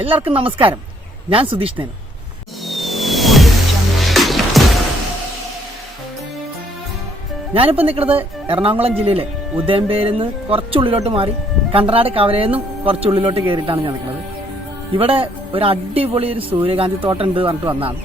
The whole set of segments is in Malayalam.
എല്ലാവർക്കും നമസ്കാരം. ഞാൻ സുധീഷ് തേന. ഞാനിപ്പോൾ നിൽക്കുന്നത് എറണാകുളം ജില്ലയിലെ ഉദയംപേരിൽ നിന്ന് കുറച്ചുള്ളിലോട്ട് മാറി കണ്ടനാട് കവലയിൽ നിന്നും കുറച്ചുള്ളിലോട്ട് കയറിയിട്ടാണ് ഞാൻ നിൽക്കുന്നത്. ഇവിടെ ഒരു അടിപൊളി ഒരു സൂര്യകാന്തി തോട്ടം ഉണ്ട് പറഞ്ഞിട്ട് വന്നതാണ്.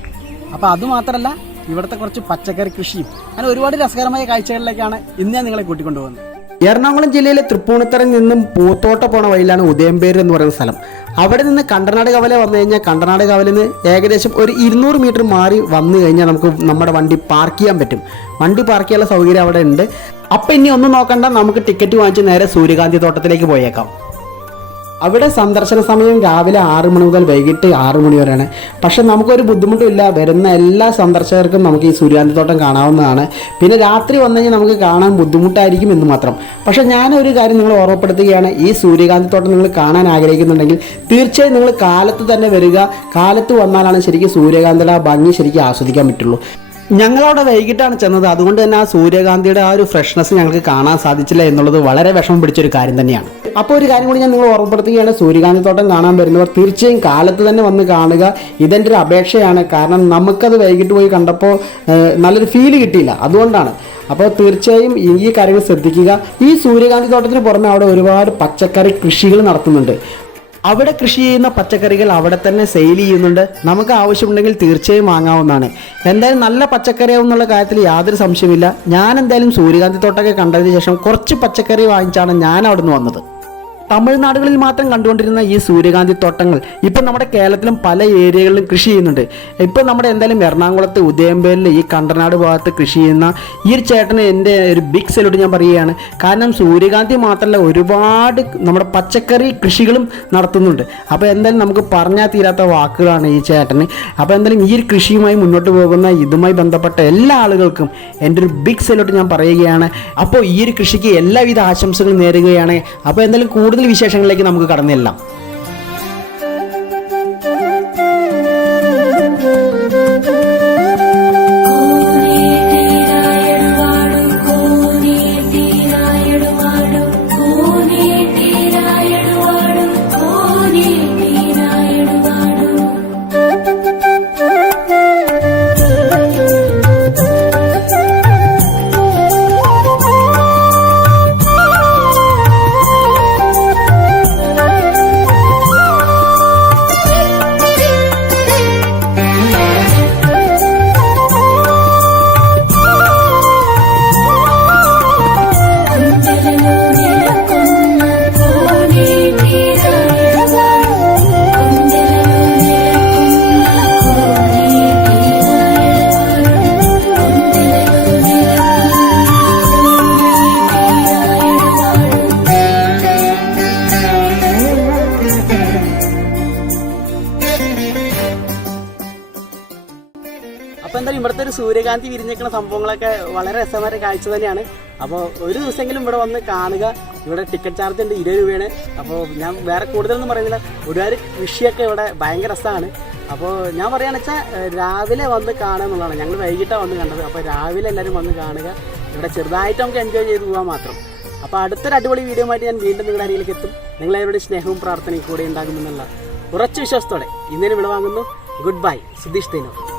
അപ്പോൾ അതുമാത്രമല്ല, ഇവിടുത്തെ കുറച്ച് പച്ചക്കറി കൃഷിയും അങ്ങനെ ഒരുപാട് രസകരമായ കാഴ്ചകളിലേക്കാണ് ഇന്ന് ഞാൻ നിങ്ങളെ കൂട്ടിക്കൊണ്ടുപോകുന്നത്. എറണാകുളം ജില്ലയിലെ തൃപ്പൂണിത്തറയിൽ നിന്നും പൂത്തോട്ട പോണ വഴിയിലാണ് ഉദയംപേര് എന്ന് പറയുന്ന സ്ഥലം. അവിടെ നിന്ന് കണ്ടനാട് കവല വന്നു കഴിഞ്ഞാൽ കണ്ടനാട് കവലയിൽ നിന്ന് ഏകദേശം ഒരു 200 മീറ്റർ മാറി വന്നു കഴിഞ്ഞാൽ നമുക്ക് നമ്മുടെ വണ്ടി പാർക്ക് ചെയ്യാൻ പറ്റും. വണ്ടി പാർക്ക് ചെയ്യാനുള്ള സൗകര്യം അവിടെ ഉണ്ട്. അപ്പം ഇനി ഒന്നും നോക്കണ്ട, നമുക്ക് ടിക്കറ്റ് വാങ്ങിച്ച് നേരെ സൂര്യകാന്തി തോട്ടത്തിലേക്ക് പോയേക്കാം. അവിടെ സന്ദർശന സമയം രാവിലെ 6 മണി മുതൽ വൈകിട്ട് 6 മണി വരെയാണ്. പക്ഷെ നമുക്കൊരു ബുദ്ധിമുട്ടില്ല, വരുന്ന എല്ലാ സന്ദർശകർക്കും നമുക്ക് ഈ സൂര്യകാന്തി തോട്ടം കാണാവുന്നതാണ്. പിന്നെ രാത്രി വന്നു കഴിഞ്ഞാൽ നമുക്ക് കാണാൻ ബുദ്ധിമുട്ടായിരിക്കും എന്ന് മാത്രം. പക്ഷേ ഞാനൊരു കാര്യം നിങ്ങൾ ഓർമ്മപ്പെടുത്തുകയാണ്, ഈ സൂര്യകാന്തി തോട്ടം നിങ്ങൾ കാണാൻ ആഗ്രഹിക്കുന്നുണ്ടെങ്കിൽ തീർച്ചയായും നിങ്ങൾ കാലത്ത് തന്നെ വരിക. കാലത്ത് വന്നാലാണ് ശരിക്കും സൂര്യകാന്തിയുടെ ആ ഭംഗി ശരിക്കും ആസ്വദിക്കാൻ പറ്റുള്ളൂ. ഞങ്ങളവിടെ വൈകിട്ടാണ് ചെന്നത്, അതുകൊണ്ട് തന്നെ ആ സൂര്യകാന്തിയുടെ ആ ഒരു ഫ്രഷ്നെസ് ഞങ്ങൾക്ക് കാണാൻ സാധിച്ചില്ല എന്നുള്ളത് വളരെ വിഷമം പിടിച്ചൊരു കാര്യം തന്നെയാണ്. അപ്പോൾ ഒരു കാര്യം കൂടി ഞാൻ നിങ്ങൾ ഓർമ്മപ്പെടുത്തുകയാണ്, സൂര്യകാന്തി തോട്ടം കാണാൻ വരുന്നവർ തീർച്ചയായും കാലത്ത് തന്നെ വന്ന് കാണുക. ഇതെൻ്റെ ഒരു അപേക്ഷയാണ്. കാരണം നമുക്കത് വൈകിട്ട് പോയി കണ്ടപ്പോൾ നല്ലൊരു ഫീല് കിട്ടിയില്ല, അതുകൊണ്ടാണ്. അപ്പോൾ തീർച്ചയായും ഈ കാര്യങ്ങൾ ശ്രദ്ധിക്കുക. ഈ സൂര്യകാന്തി തോട്ടത്തിന് പുറമെ അവിടെ ഒരുപാട് പച്ചക്കറി കൃഷികൾ നടത്തുന്നുണ്ട്. അവിടെ കൃഷി ചെയ്യുന്ന പച്ചക്കറികൾ അവിടെ തന്നെ സെയിൽ ചെയ്യുന്നുണ്ട്. നമുക്ക് ആവശ്യമുണ്ടെങ്കിൽ തീർച്ചയായും വാങ്ങാവുന്നതാണ്. എന്തായാലും നല്ല പച്ചക്കറിയാവുന്നുള്ള കാര്യത്തിൽ യാതൊരു സംശയമില്ല. ഞാൻ എന്തായാലും സൂര്യകാന്തി തോട്ടമൊക്കെ കണ്ടതിന് ശേഷം കുറച്ച് പച്ചക്കറി വാങ്ങിച്ചാണ് ഞാൻ അവിടെ നിന്ന് വന്നത്. തമിഴ്നാടുകളിൽ മാത്രം കണ്ടുകൊണ്ടിരുന്ന ഈ സൂര്യകാന്തി തോട്ടങ്ങൾ ഇപ്പം നമ്മുടെ കേരളത്തിലും പല ഏരിയകളിലും കൃഷി ചെയ്യുന്നുണ്ട്. ഇപ്പം നമ്മുടെ എന്തായാലും എറണാകുളത്ത് ഉദയംപേരിൽ ഈ കണ്ടനാട് ഭാഗത്ത് കൃഷി ചെയ്യുന്ന ഈ ഒരു ചേട്ടന് എൻ്റെ ഒരു ബിഗ് സല്യൂട്ട് ഞാൻ പറയുകയാണ്. കാരണം സൂര്യകാന്തി മാത്രമല്ല, ഒരുപാട് നമ്മുടെ പച്ചക്കറി കൃഷികളും നടത്തുന്നുണ്ട്. അപ്പോൾ എന്തായാലും നമുക്ക് പറഞ്ഞാൽ തീരാത്ത വാക്കുകളാണ് ഈ ചേട്ടന്. അപ്പോൾ എന്തായാലും ഈ ഒരു കൃഷിയുമായി മുന്നോട്ട് പോകുന്ന ഇതുമായി ബന്ധപ്പെട്ട എല്ലാ ആളുകൾക്കും എൻ്റെ ഒരു ബിഗ് സല്യൂട്ട് ഞാൻ പറയുകയാണ്. അപ്പോൾ ഈ ഒരു കൃഷിക്ക് എല്ലാവിധ ആശംസകളും നേരുകയാണ്. അപ്പോൾ എന്തായാലും കൂടുതൽ വിശേഷങ്ങളിലേക്ക് നമുക്ക് കടന്നെല്ലാം. അപ്പോൾ എന്തായാലും ഇവിടുത്തെ ഒരു സൂര്യകാന്തി വിരിഞ്ഞിരിക്കുന്ന സംഭവങ്ങളൊക്കെ വളരെ രസകരമായ കാഴ്ച തന്നെയാണ്. അപ്പോൾ ഒരു ദിവസമെങ്കിലും ഇവിടെ വന്ന് കാണുക. ഇവിടെ ടിക്കറ്റ് ചാർജ് ഉണ്ട് 20 രൂപയാണ്. അപ്പോൾ ഞാൻ വേറെ കൂടുതലൊന്നും പറയുന്നില്ല, ഒരുപാട് കൃഷിയൊക്കെ ഇവിടെ ഭയങ്കര രസമാണ്. അപ്പോൾ ഞാൻ പറയുകയാണെന്ന് വെച്ചാൽ രാവിലെ വന്ന് കാണുക എന്നുള്ളതാണ്. ഞങ്ങൾ വൈകിട്ടാണ് വന്ന് കണ്ടത്. അപ്പോൾ രാവിലെ എല്ലാവരും വന്ന് കാണുക. ഇവിടെ ചെറുതായിട്ട് നമുക്ക് എൻജോയ് ചെയ്ത് പോകാൻ മാത്രം. അപ്പോൾ അടുത്തൊരു അടിപൊളി വീഡിയോ ആയിട്ട് ഞാൻ വീണ്ടും നിങ്ങളുടെ അരികിലേക്ക് എത്തും. നിങ്ങളെവരുടെ സ്നേഹവും പ്രാർത്ഥനയും കൂടെ ഉണ്ടാകുമെന്നുള്ള ഉറച്ച വിശ്വാസത്തോടെ ഇന്നേനും വിടവാങ്ങുന്നു. Good bye. സുധീഷ് തേനൂർ.